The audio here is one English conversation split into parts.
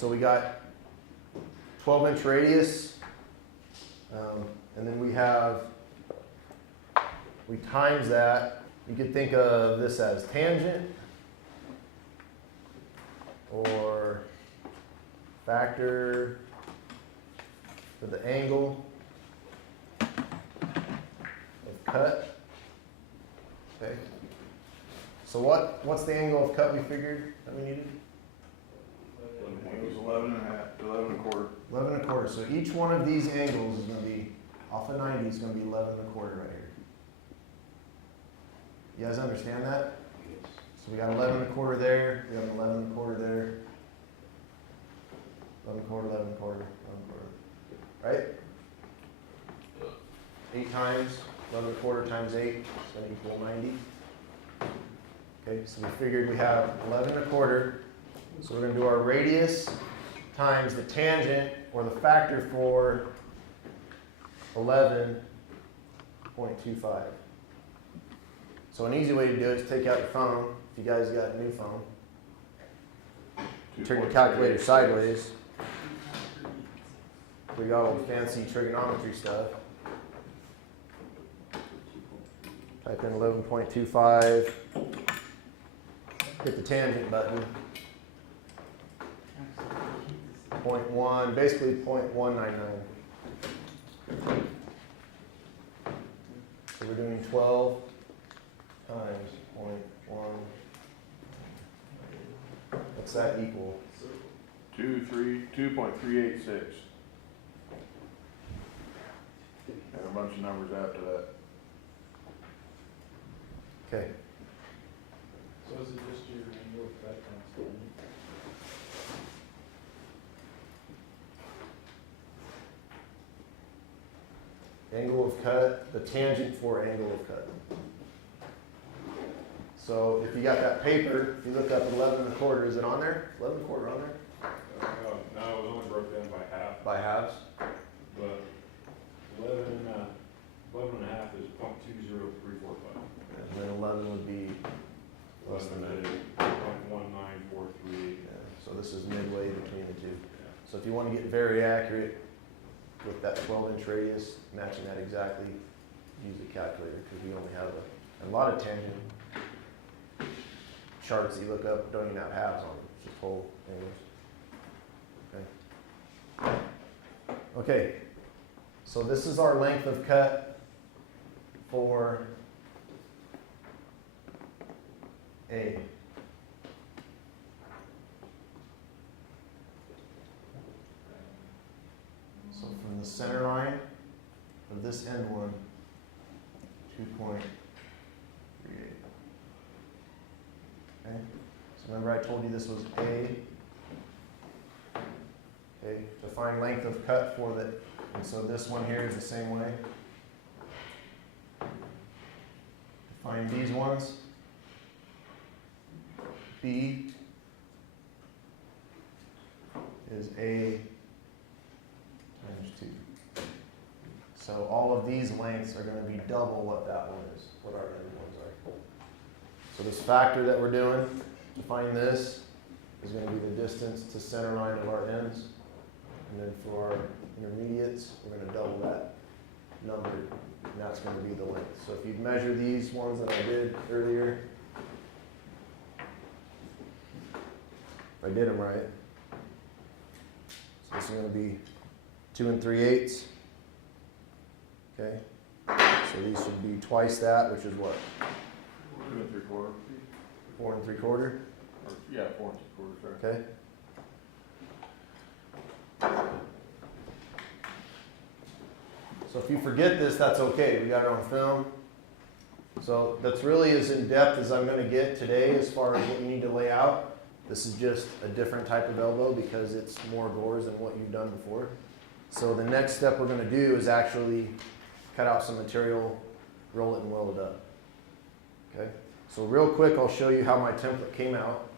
So we got 12-inch radius, and then we times that. You could think of this as tangent or factor for the angle of cut. Okay. So what's the angle of cut we figured that we needed? It was 11 and a half, 11 and a quarter. 11 and a quarter. So each one of these angles is going to be, off of 90, is going to be 11 and a quarter right here. You guys understand that? So we got 11 and a quarter there, we got an 11 and a quarter there. 11 and a quarter, 11 and a quarter, 11 and a quarter. Right? 8 times 11 and a quarter times 8 is going to equal 90. Okay, so we figured we have 11 and a quarter. So we're going to do our radius times the tangent or the factor for 11.25. So an easy way to do it is take out your phone, if you guys got a new phone. Turn your calculator sideways. We got all the fancy trigonometry stuff. Type in 11.25. Hit the tangent button. 0.1, basically 0.199. So we're doing 12 times 0.1. What's that equal? 2.386. And a bunch of numbers after that. Okay. So is it just your angle of cut constant? Angle of cut, the tangent for angle of cut. So if you got that paper, if you look up 11 and a quarter, is it on there? 11 and a quarter on there? No, it was only broke down by half, By halves? but 11 and a half is 0.20345. And then 11 would be less than that. 0.1943. Yeah, so this is midway between the two. So if you want to get very accurate with that 12-inch radius, matching that exactly, use a calculator because we only have a lot of tangent charts that you look up don't even have halves on them. It's just whole angles. Okay. Okay. So this is our length of cut for A. So from the center line of this end one, 2.38. Okay. So remember I told you this was A. Okay. To find length of cut for the, and so this one here is the same way. To find these ones, B is A times 2. So all of these lengths are going to be double what that one is, what our end ones are. So this factor that we're doing to find this is going to be the distance to center line of our ends. And then for our intermediates, we're going to double that number, and that's going to be the length. So if you measure these ones that I did earlier, if I did them right, so this is going to be 2 3/8. Okay, so these should be twice that, which is what? 2 3/4. 4 3/4. Or, yeah, 4 3/4. Sorry. Okay. So if you forget this, that's okay. We got it on film. So that's really as in depth as I'm going to get today as far as what you need to lay out. This is just a different type of elbow because it's more gores than what you've done before. So the next step we're going to do is actually cut out some material, roll it and weld it up. Okay. So real quick, I'll show you how my template came out.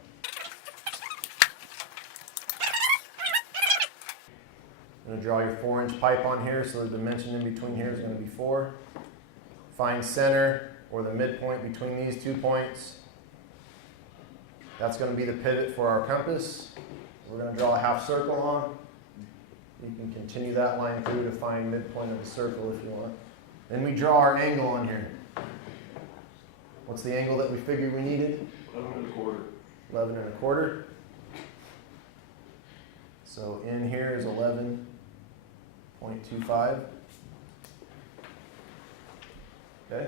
I'm going to draw your 4-inch pipe on here, so the dimension in between here is going to be 4. Find center, or the midpoint between these 2 points. That's going to be the pivot for our compass. we're gonna draw a half circle on. You can continue that line through to find midpoint of the circle if you want. Then we draw our angle on here. What's the angle that we figured we needed? 11 11 and a quarter. So in here is 11.25. Okay.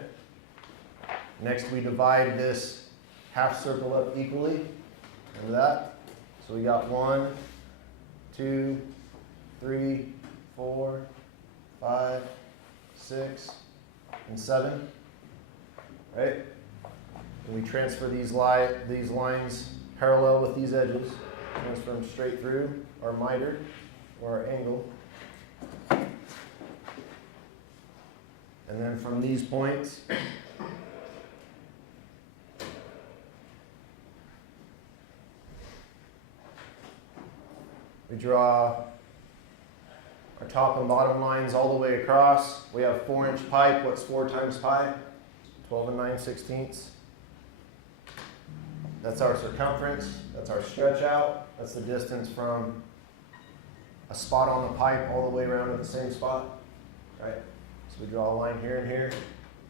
Next we divide this half circle up equally. Remember that? So we got 1, 2, 3, 4, 5, 6, and 7. Right? And we transfer these lines parallel with these edges. Transfer them straight through our miter or our angle. And then from these points, we draw our top and bottom lines all the way across. We have 4-inch pipe. What's 4 times pi? 12 and 9/16. That's our circumference. That's our stretch out. That's the distance from a spot on the pipe all the way around to the same spot. Right? So we draw a line here and here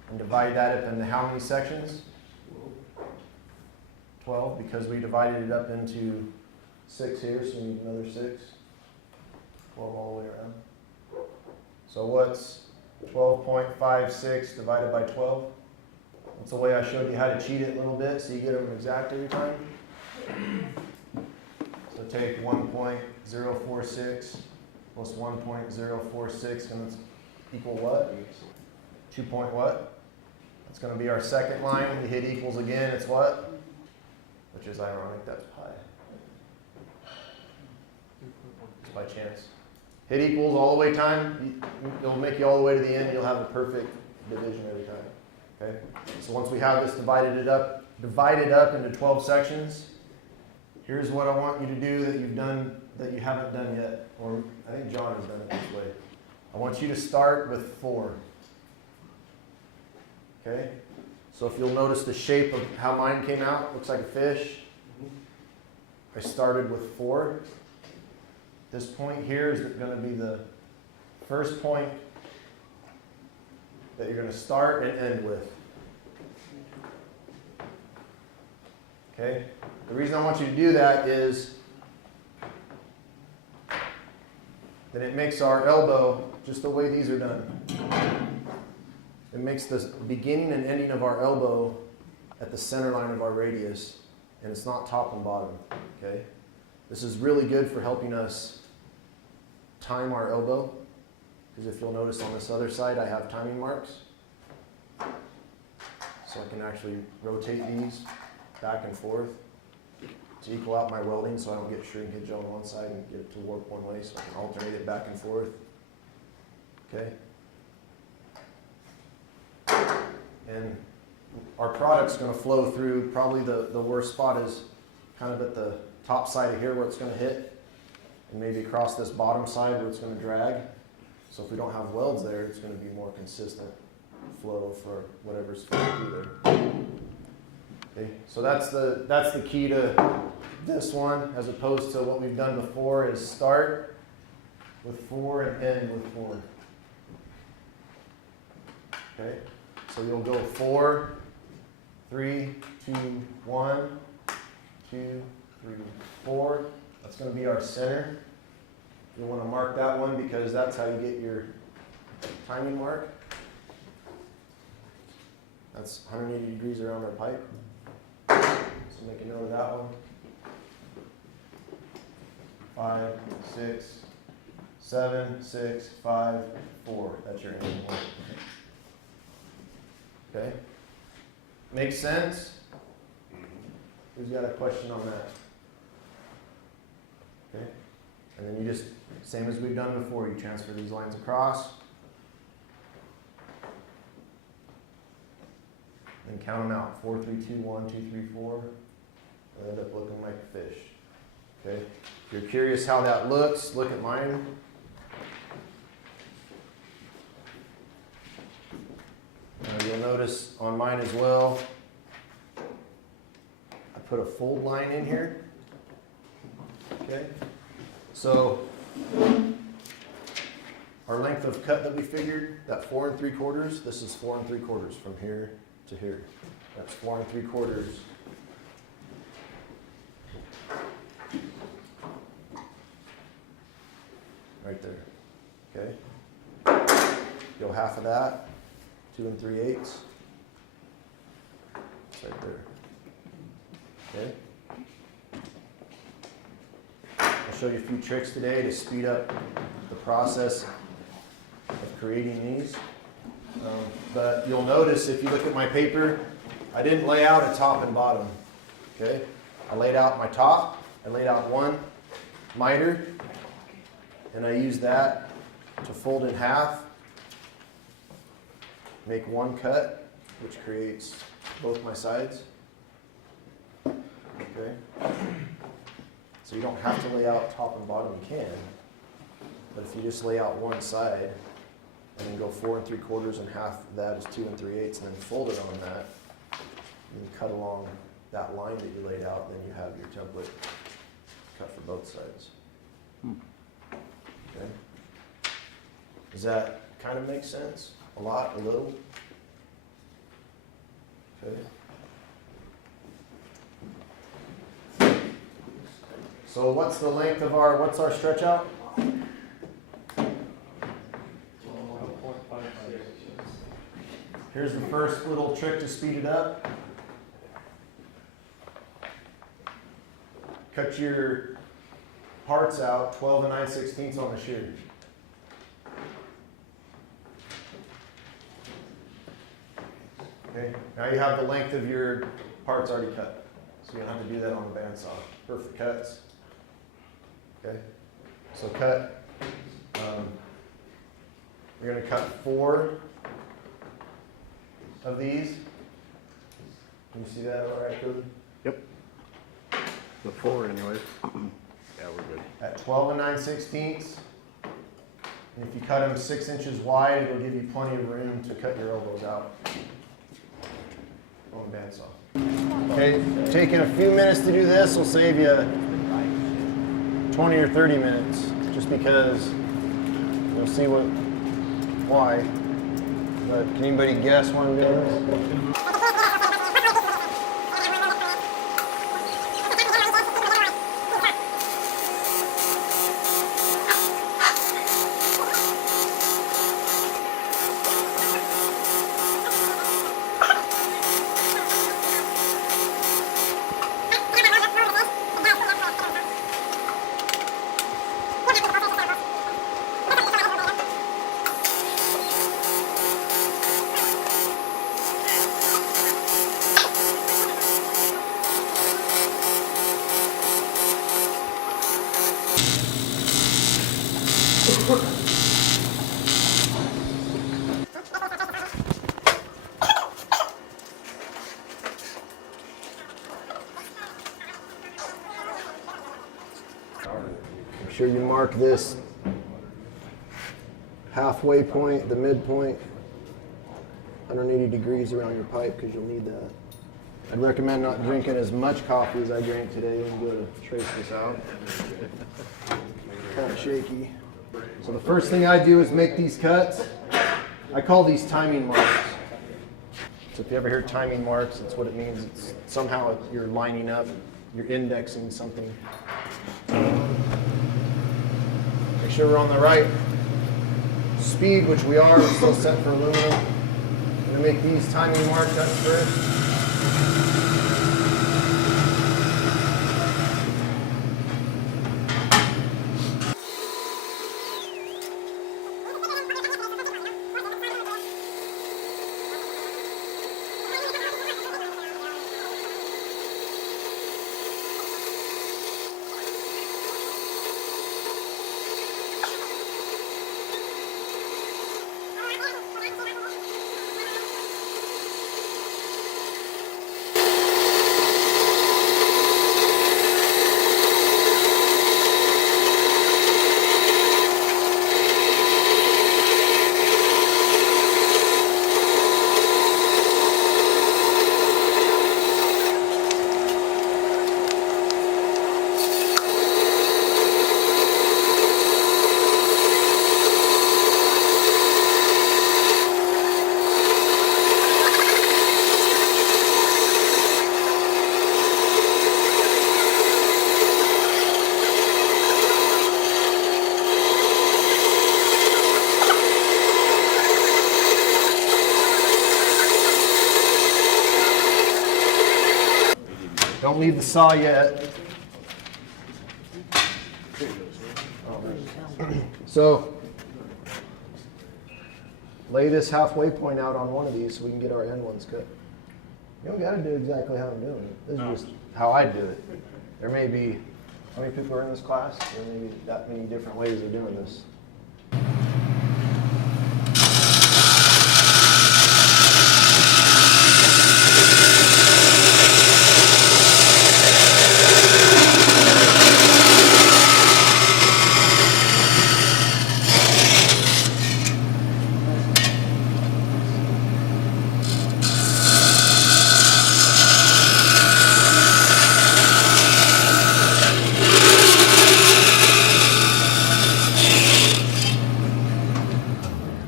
and divide that up into how many sections? 12, because we divided it up into 6 here, so we need another 6. 12 all the way around. So what's 12.56 divided by 12? That's the way I showed you how to cheat it a little bit, so you get them exact every time. So take 1.046 plus 1.046, and it's equal what? 2 point what? That's going to be our second line. We hit equals again, it's what? Which is ironic, that's pi. Just by chance. Hit equals all the way time. It'll make you all the way to the end. You'll have a perfect division every time. Okay? So once we have this divided up into 12 sections, here's what I want you to do that you've done that you haven't done yet, or I think John has done it this way. I want you to start with 4. Okay? So if you'll notice the shape of how mine came out, looks like a fish. I started with 4. This point here is going to be the first point that you're going to start and end with. Okay? The reason I want you to do that is that it makes our elbow just the way these are done. It makes the beginning and ending of our elbow at the center line of our radius, and it's not top and bottom. Okay? This is really good for helping us time our elbow, because if you'll notice on this other side I have timing marks. So I can actually rotate these back and forth to equal out my welding so I don't get shrinkage on one side and get it to warp one way, so I can alternate it back and forth. Okay? And our product's going to flow through, probably the worst spot is kind of at the top side of here where it's going to hit, and maybe across this bottom side where it's going to drag. So if we don't have welds there, it's going to be more consistent flow for whatever's flowing through there. Okay, so that's the key to this one, as opposed to what we've done before, is start with 4 and end with 4. Okay, so you'll go 4, 3, 2, 1, 2, 3, 4. That's going to be our center. You'll want to mark that one because that's how you get your timing mark. That's 180 degrees around our pipe. So make a note of that one. 5, 6, 7, 6, 5, 4. That's your end one. Okay? Makes sense? Who's got a question on that? Okay? And then you just, same as we've done before, you transfer these lines across. And count them out. 4, 3, 2, 1, 2, 3, 4. They'll end up looking like a fish. Okay? If you're curious how that looks, look at mine. You'll notice on mine as well, I put a fold line in here. Okay? Okay, so our length of cut that we figured, that 4 3/4, this is 4 3/4 from here to here. That's 4 3/4. Right there, okay? Go half of that, 2 3/8. It's right there, okay? I'll show you a few tricks today to speed up the process of creating these. But you'll notice if you look at my paper, I didn't lay out a top and bottom, okay? I laid out my top, I laid out one miter, and I used that to fold in half, make one cut, which creates both my sides, okay? So you don't have to lay out top and bottom, you can, but if you just lay out one side, and then go 4 3/4, and half of that is 2 3/8, and then fold it on that, and cut along that line that you laid out, then you have your template cut for both sides. Okay. Does that kind of make sense? A lot, a little? Okay. So what's the length of what's our stretch out? 1.56. Here's the first little trick to speed it up. Cut your parts out 12 9/16 on the shear. Okay, now you have the length of your parts already cut. So you don't have to do that on the bandsaw. Perfect cuts. Okay, so cut. You're going to cut 4 of these. Can you see that all right, Cody? The 4 anyways. Yeah, we're good. At 12 9/16. And if you cut them 6 inches wide, it'll give you plenty of room to cut your elbows out on the bandsaw. Okay, taking a few minutes to do this will save you 20 or 30 minutes, just because you'll see why. But can anybody guess why I'm doing this? Make sure you mark this halfway point, the midpoint, 180 degrees around your pipe, because you'll need that. I'd recommend not drinking as much coffee as I drank today when you go to trace this out. Kind of shaky. So the first thing I do is make these cuts. I call these timing marks. So if you ever hear timing marks, it's what it means. It's somehow you're lining up, you're indexing something. Make sure we're on the right speed, which we are. We're still set for aluminum. I'm going to make these timing mark cuts first. Don't leave the saw yet. So, lay this halfway point out on one of these so we can get our end ones cut. You don't got to do exactly how I'm doing it. This is just how I do it. There may be, how many people are in this class? There may be that many different ways of doing this.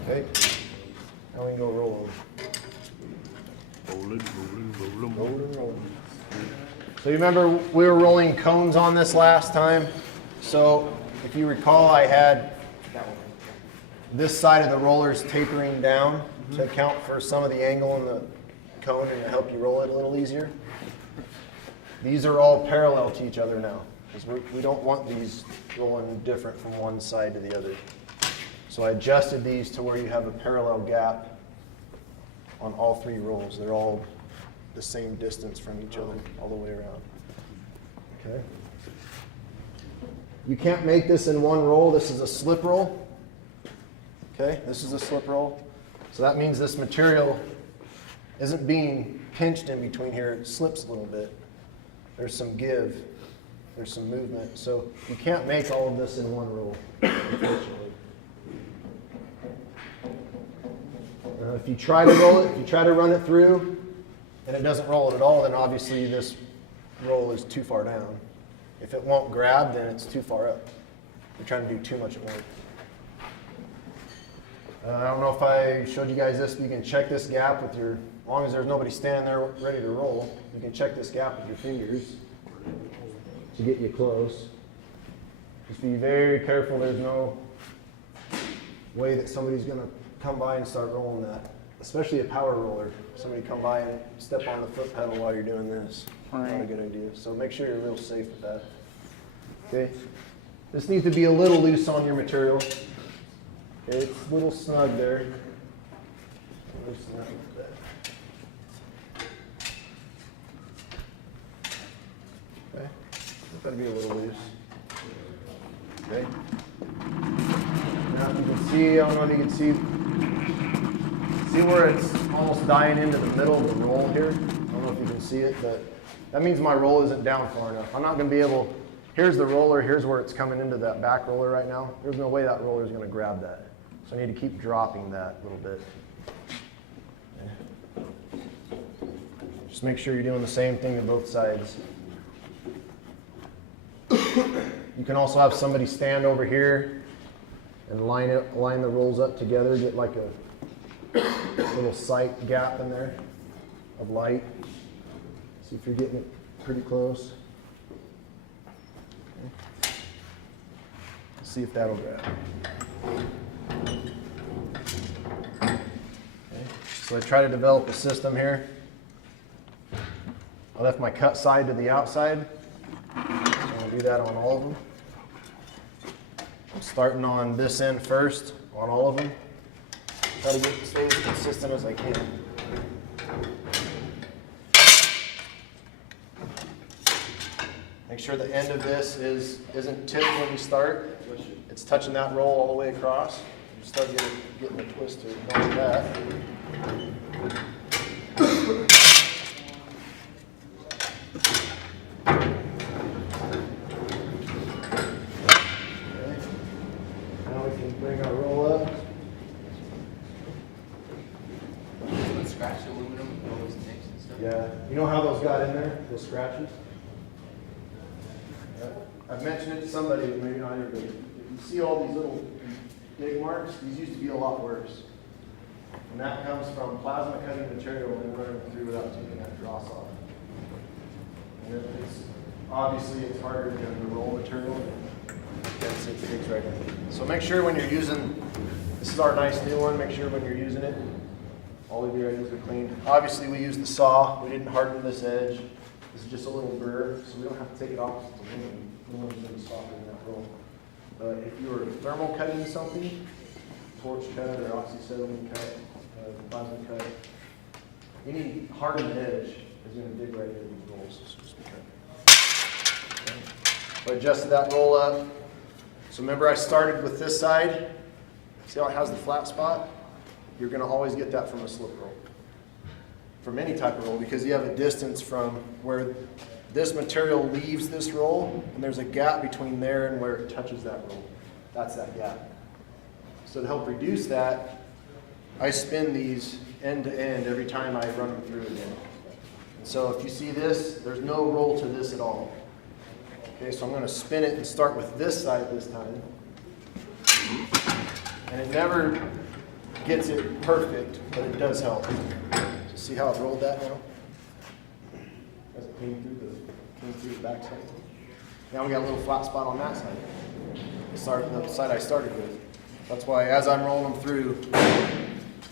Okay, now we can go roll them. Rolling. So you remember we were rolling cones on this last time? So if you recall, I had this side of the rollers tapering down to account for some of the angle in the cone and to help you roll it a little easier. These are all parallel to each other now, because we don't want these rolling different from one side to the other. So I adjusted these to where you have a parallel gap on all three rolls. They're all the same distance from each other all the way around. Okay. You can't make this in one roll. This is a slip roll. Okay, this is a slip roll. So that means this material isn't being pinched in between here. It slips a little bit. There's some give. There's some movement. So you can't make all of this in one roll, unfortunately. If you try to roll it, if you try to run it through, and it doesn't roll it at all, then obviously this roll is too far down. If it won't grab, then it's too far up. You're trying to do too much at once. I don't know if I showed you guys this, but you can check this gap with your, as long as there's nobody standing there ready to roll, you can check this gap with your fingers to get you close. Just be very careful there's no way that somebody's going to come by and start rolling that, especially a power roller. Somebody come by and step on the foot pedal while you're doing this. Not a good idea. So make sure you're real safe with that. Okay. This needs to be a little loose on your material. Okay, it's a little snug there. Loosen that a bit. Okay. Gotta be a little loose. Okay. Now if you can see, I don't know if you can see where it's almost dying into the middle of the roll here? I don't know if you can see it, but that means my roll isn't down far enough. I'm not going to be able, here's the roller, here's where it's coming into that back roller right now. There's no way that roller is going to grab that. So I need to keep dropping that a little bit. Just make sure you're doing the same thing to both sides. You can also have somebody stand over here and line the rolls up together, get like a little sight gap in there of light. See if you're getting it pretty close. Okay. See if that'll grab. Okay. So I try to develop a system here. I left my cut side to the outside. So I'll do that on all of them. I'm starting on this end first on all of them. Try to get stay as consistent as I can. Make sure the end of this isn't tipped when you start. It's touching that roll all the way across. You start getting a twist to it like that. Okay. Now we can bring our roll up. Scratch the aluminum with all those nicks and stuff. Yeah, you know how those got in there, those scratches? Yeah. I've mentioned it to somebody, but maybe not everybody. If you see all these little dig marks, these used to be a lot worse. And that comes from plasma cutting material and running through without taking that dross off. And obviously it's harder than the roll material. It digs right in. So make sure when you're using, this is our nice new one, make sure when you're using it, all of your edges are clean. Obviously we used the saw, we didn't harden this edge. This is just a little burr, so we don't have to take it off. It's aluminum. Aluminum's going to be softer than that roll. But if you were thermal cutting something, torch cut or oxyacetylene cut, plasma cut, any hardened edge is going to dig right into these rolls. So just be careful. Okay. So I adjusted that roll up. So remember I started with this side. See how it has the flat spot? You're going to always get that from a slip roll. From any type of roll, because you have a distance from where this material leaves this roll, and there's a gap between there and where it touches that roll. That's that gap. So to help reduce that, I spin these end to end every time I run them through again. And so if you see this, there's no roll to this at all. Okay, so I'm going to spin it and start with this side this time. And it never gets it perfect, but it does help. So see how it rolled that now? As it came through the back side. Now we got a little flat spot on that side. The side I started with. That's why as I'm rolling them through,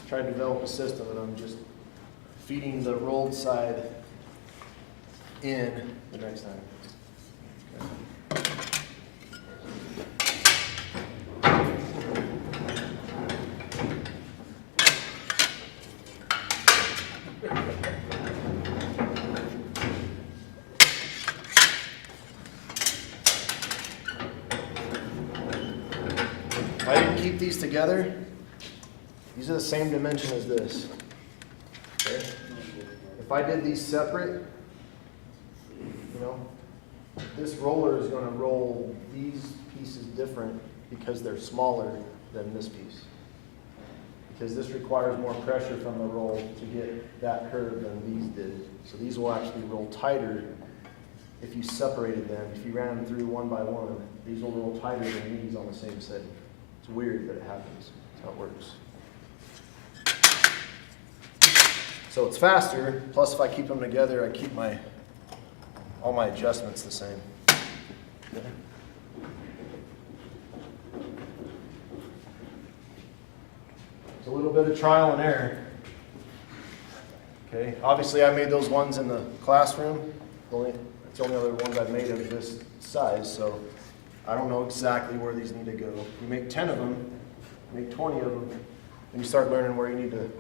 try to develop a system, and I'm just feeding the rolled side in the next time. Okay. If I didn't keep these together, these are the same dimension as this. Okay? If I did these separate, this roller is going to roll these pieces different because they're smaller than this piece. Because this requires more pressure from the roll to get that curve than these did. So these will actually roll tighter if you separated them. If you ran them through one by one, these will roll tighter than these on the same setting. It's weird, but it happens. That's how it works. So it's faster, plus if I keep them together, I keep all my adjustments the same. Okay. It's a little bit of trial and error. Okay, obviously I made those ones in the classroom. It's the only other ones I've made of this size, so I don't know exactly where these need to go. You make 10 of them, you make 20 of them, and you start learning where you need to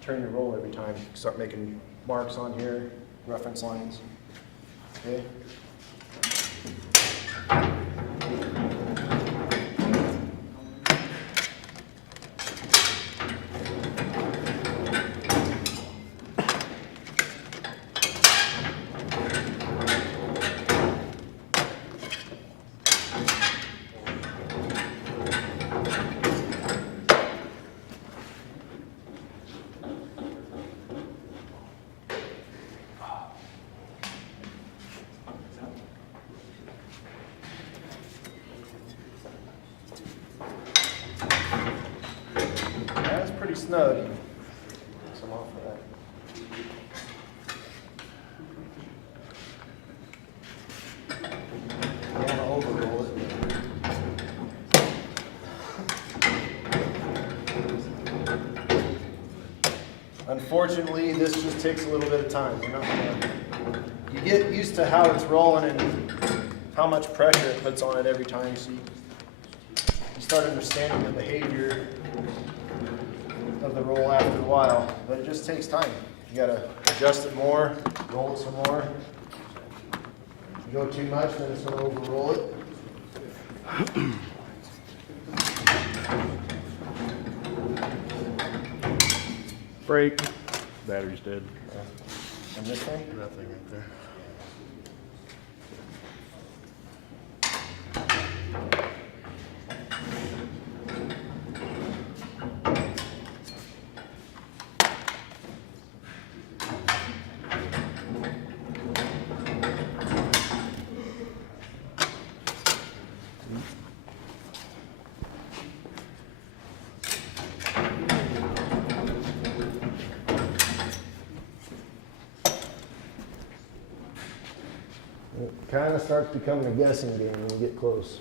turn your roll every time. You start making marks on here, reference lines. Okay. That's pretty snug. So I'm off for that. You want to overroll it. Unfortunately, this just takes a little bit of time. You get used to how it's rolling and how much pressure it puts on it every time. So you start understanding the behavior of the roll after a while, but it just takes time. You gotta adjust it more, roll it some more. If you go too much, then it's gonna overroll it. Break. Battery's dead. And this thing? That thing right there. It kind of starts becoming a guessing game when you get close.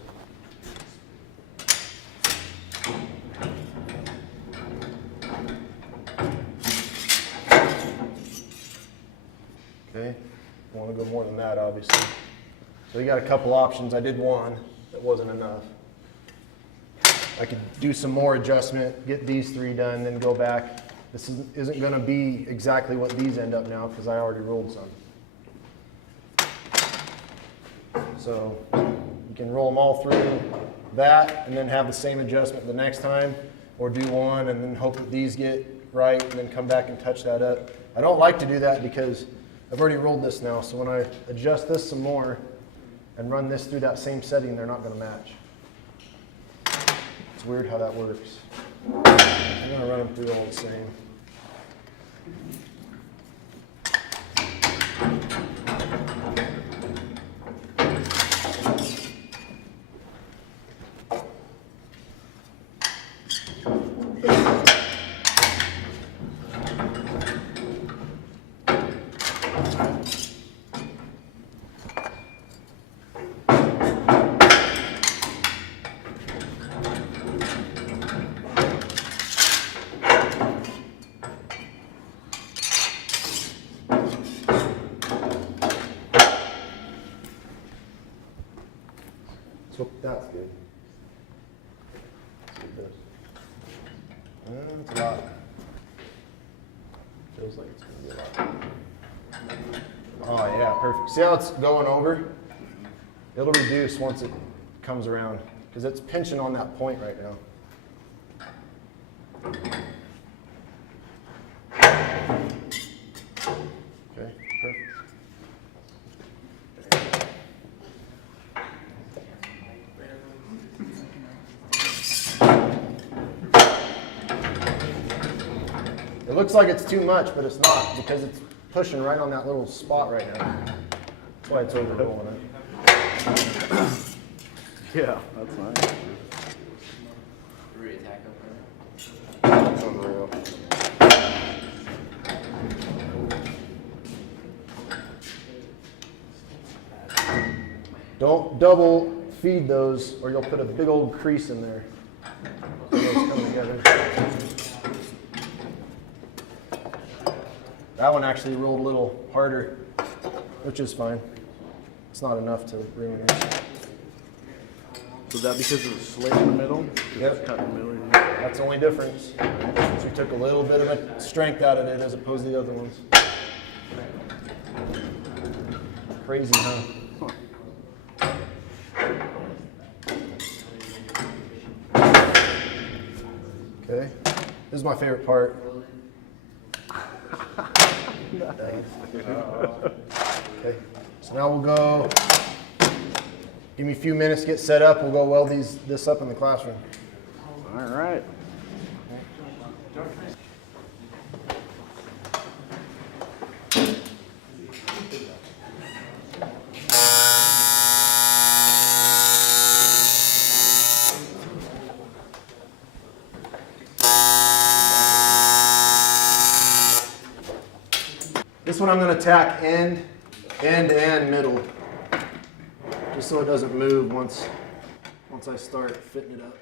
Okay, want to go more than that, obviously. So you got a couple options. I did one, that wasn't enough. I could do some more adjustment, get these 3 done, then go back. This isn't gonna be exactly what these end up now because I already rolled some. So you can roll them all through that and then have the same adjustment the next time, or do one and then hope that these get right and then come back and touch that up. I don't like to do that because I've already rolled this now, so when I adjust this some more and run this through that same setting, they're not gonna match. It's weird how that works. I'm gonna run them through all the same. So that's good. Let's see this. That's a lot. Feels like it's gonna be a lot. Oh yeah, perfect. See how it's going over? It'll reduce once it comes around because it's pinching on that point right now. Okay, perfect. It looks like it's too much, but it's not because it's pushing right on that little spot right now. That's why it's overrolling it. Yeah, that's nice. Re-attack up there. That's unreal. Don't double feed those or you'll put a big old crease in there. So those come together. That one actually rolled a little harder, which is fine. It's not enough to ruin it. Was that because of the slit in the middle? Yep. Cut in the middle. That's the only difference. So we took a little bit of a strength out of it as opposed to the other ones. Crazy, huh? Okay. This is my favorite part. Okay. So now we'll go. Give me a few minutes to get set up. We'll go weld this up in the classroom. All right. This one I'm going to tack end, and middle, just so it doesn't move once I start fitting it up.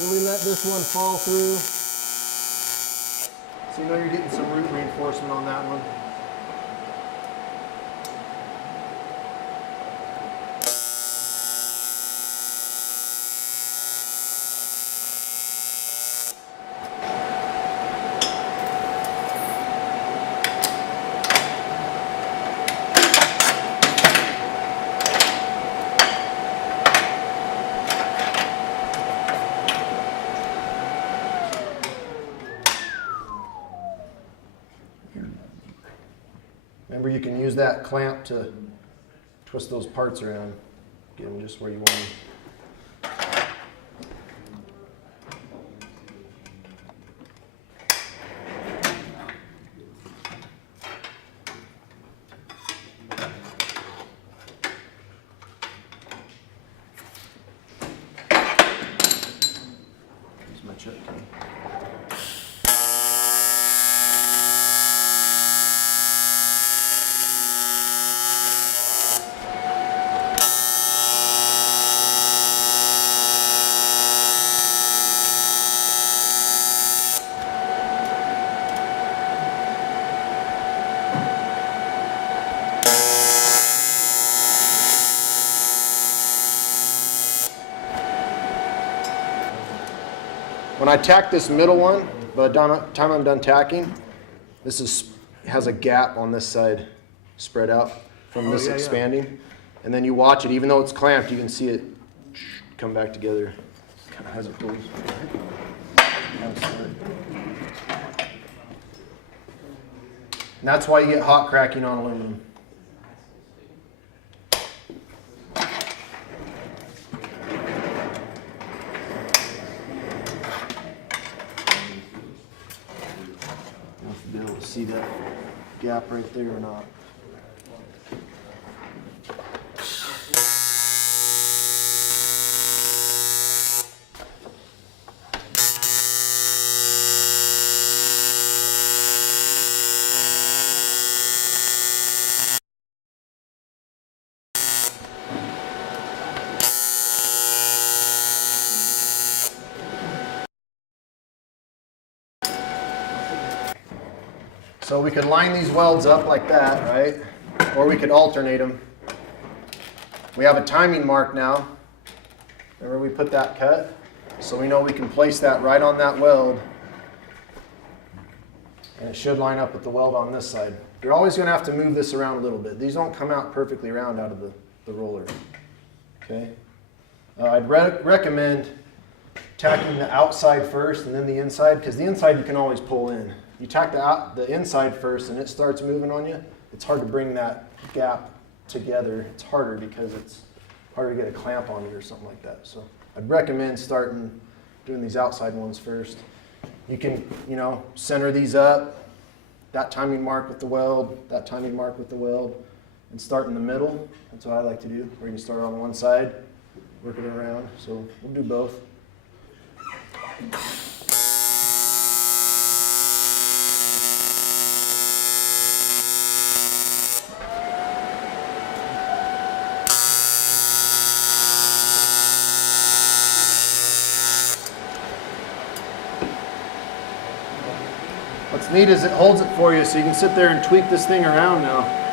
Really let this one fall through. So you know you're getting some root reinforcement on that one. Remember, you can use that clamp to twist those parts around, get them just where you want them. Here's my check key. When I tack this middle one, by the time I'm done tacking, has a gap on this side spread out from this expanding. And then you watch it, even though it's clamped, you can see it come back together. Kind of has it closed. And that's why you get hot cracking on aluminum. Be able to see that gap right there or not. So we could line these welds up like that, right? Or we could alternate them. We have a timing mark now. Remember we put that cut? So we know we can place that right on that weld. And it should line up with the weld on this side. You're always going to have to move this around a little bit. These don't come out perfectly round out of the roller. Okay? I'd recommend tacking the outside first and then the inside, because the inside you can always pull in. You tack the inside first and it starts moving on you, it's hard to bring that gap together. It's harder because it's harder to get a clamp on it or something like that. So I'd recommend doing these outside ones first. You can, center these up, that timing mark with the weld, that timing mark with the weld, and start in the middle. That's what I like to do, where you can start on one side, work it around. So we'll do both. What's neat is it holds it for you, so you can sit there and tweak this thing around now.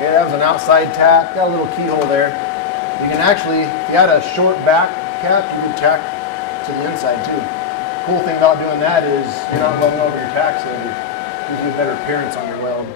Okay, that was an outside tack, got a little keyhole there. You can actually, if you had a short back cap, you could tack to the inside too. Cool thing about doing that is you're not blowing over your tack, so it gives you a better appearance on your weld.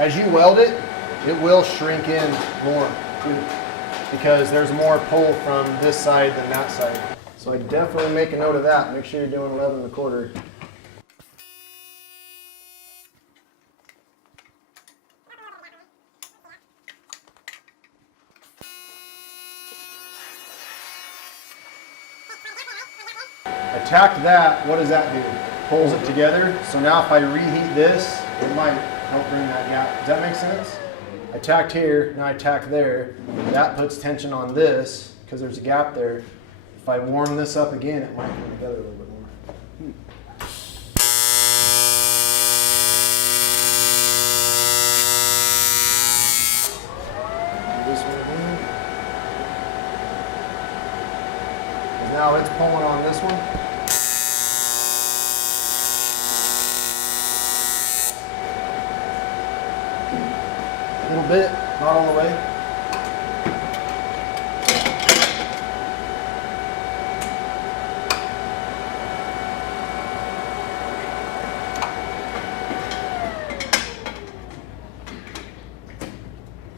As you weld it, it will shrink in more too, because there's more pull from this side than that side. So I definitely make a note of that. Make sure you're doing 11 1/4. I tacked that, what does that do? Pulls it together. So now if I reheat this, it might help bring that gap. Does that make sense? I tacked here, now I tack there. That puts tension on this because there's a gap there. If I warm this up again, it might come together a little bit more. Do this one again. 'Cause now it's pulling on this one. A little bit, not all the way.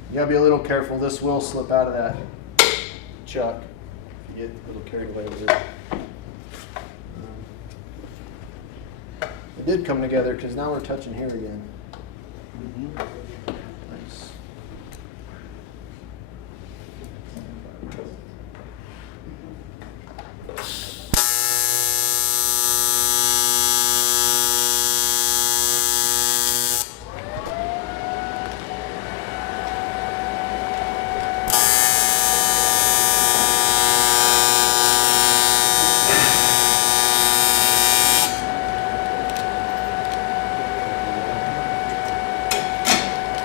You gotta be a little careful. This will slip out of that chuck if you get a little carried away with it. It did come together because now we're touching here again. Nice.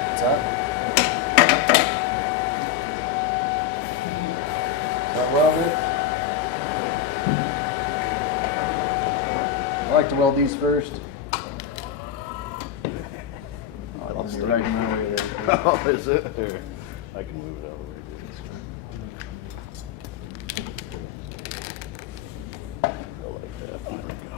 What's that? Is that welded? I like to weld these first. I'll stick right in there. Oh, is it? Here, I can move it out of the way. I like that. There we go.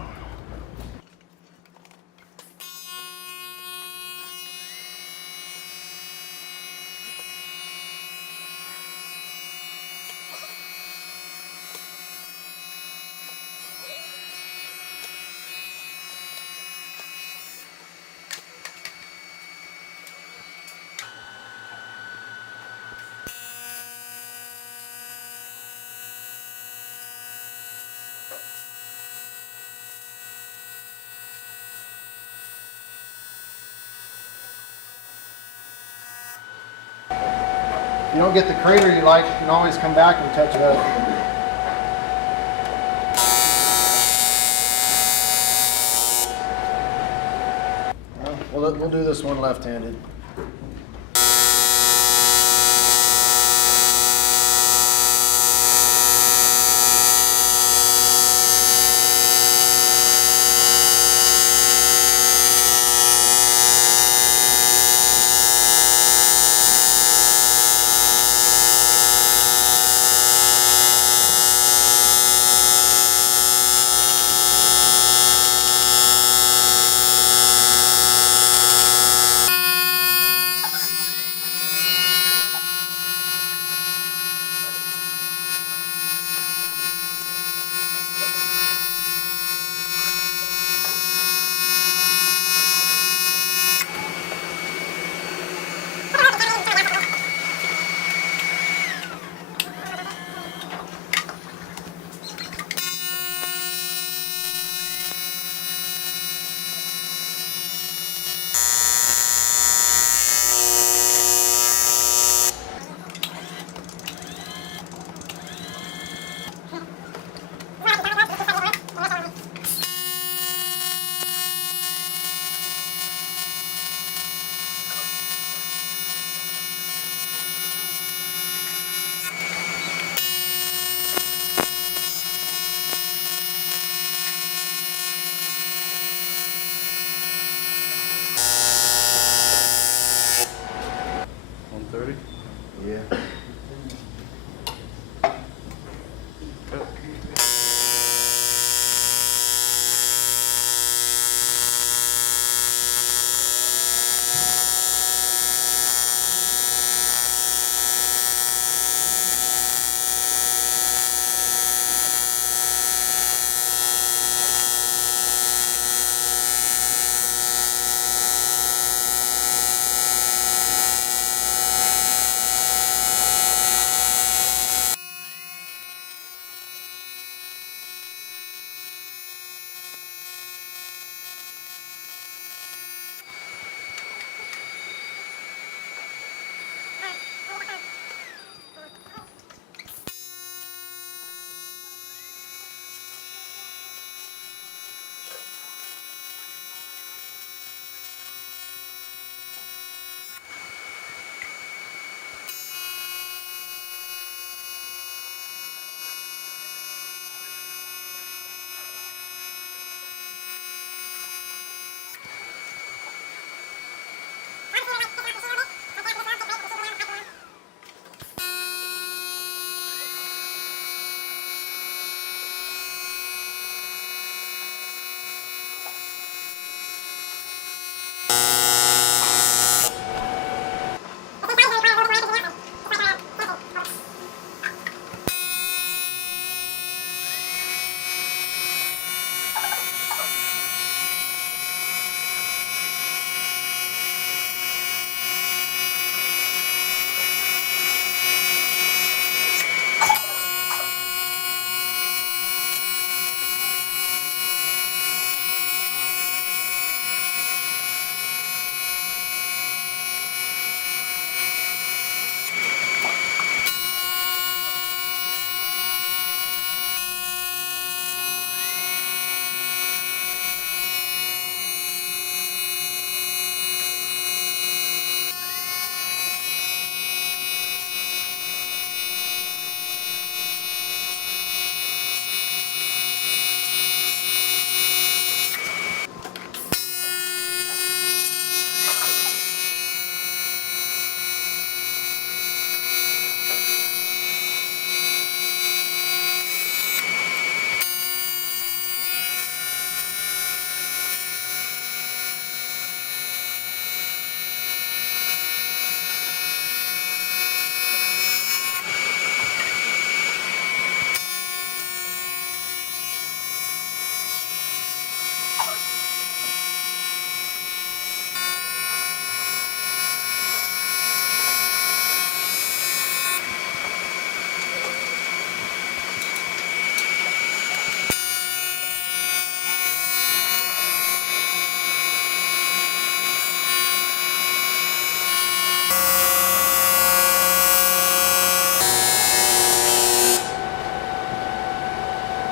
If you don't get the crater you like, you can always come back and touch it up. We'll do this one left-handed. Yeah.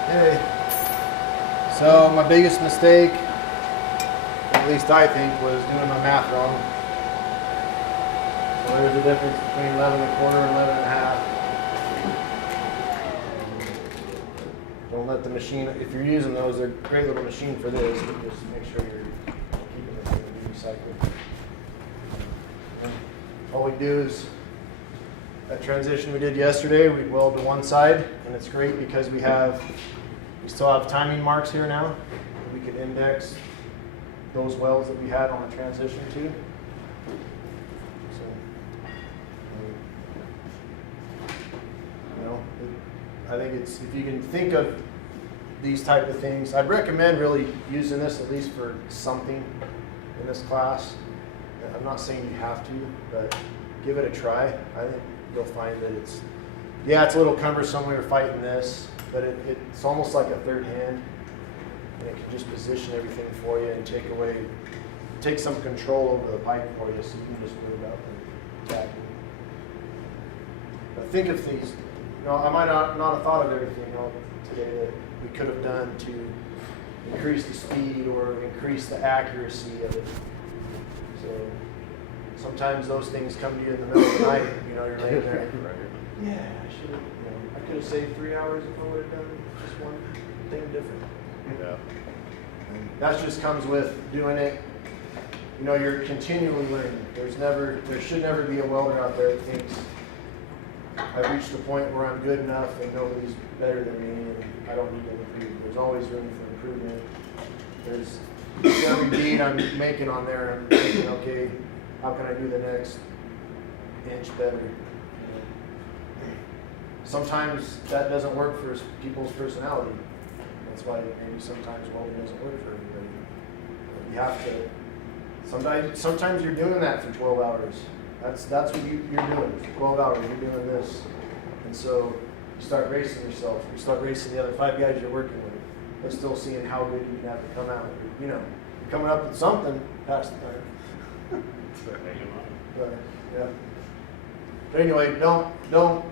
Hey. So my biggest mistake, at least I think, was doing my math wrong. So there's a difference between 11 and a quarter and 11 and a half. Don't let the machine, if you're using those, they're a great little machine for this, but just make sure you're keeping this in the recycle. All we do is, that transition we did yesterday, we weld to one side, and it's great because we still have timing marks here now. We could index those welds that we had on the transition to. So, I think it's, if you can think of these type of things, I'd recommend really using this at least for something in this class. I'm not saying you have to, but give it a try. I think you'll find that it's a little cumbersome when you're fighting this, but it's almost like a third hand, and it can just position everything for you and take some control over the pipe for you, so you can just move up and tack it. But think of things, I might not have thought of everything today that we could have done to increase the speed or increase the accuracy of it. So sometimes those things come to you in the middle of the night, you're laying there. Yeah, I should have, I could have saved 3 hours if I would have done just one thing different. Yeah. That just comes with doing it. You're continually learning. There should never be a welder out there that thinks, I've reached the point where I'm good enough and nobody's better than me and I don't need to improve. There's always room for improvement. There's every bead I'm making on there, I'm thinking, okay, how can I do the next inch better? Sometimes that doesn't work for people's personality. That's why maybe sometimes welding doesn't work for everybody. But you have to, sometimes you're doing that for 12 hours. That's what you're doing. For 12 hours, you're doing this. And so you start racing yourself. You start racing the other 5 guys you're working with. But still seeing how good you can have to come out. You're coming up with something past the time. But, yeah. But anyway, don't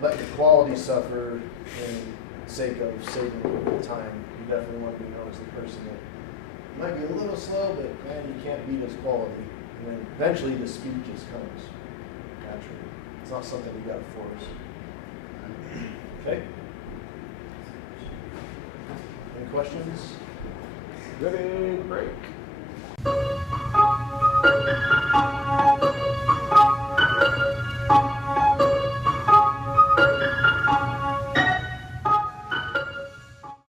let your quality suffer in sake of saving people time. You definitely want to be known as the person that might be a little slow, but man, you can't beat his quality. And then eventually the speed just comes naturally. It's not something you got to force. Okay? Any questions? Ready, break.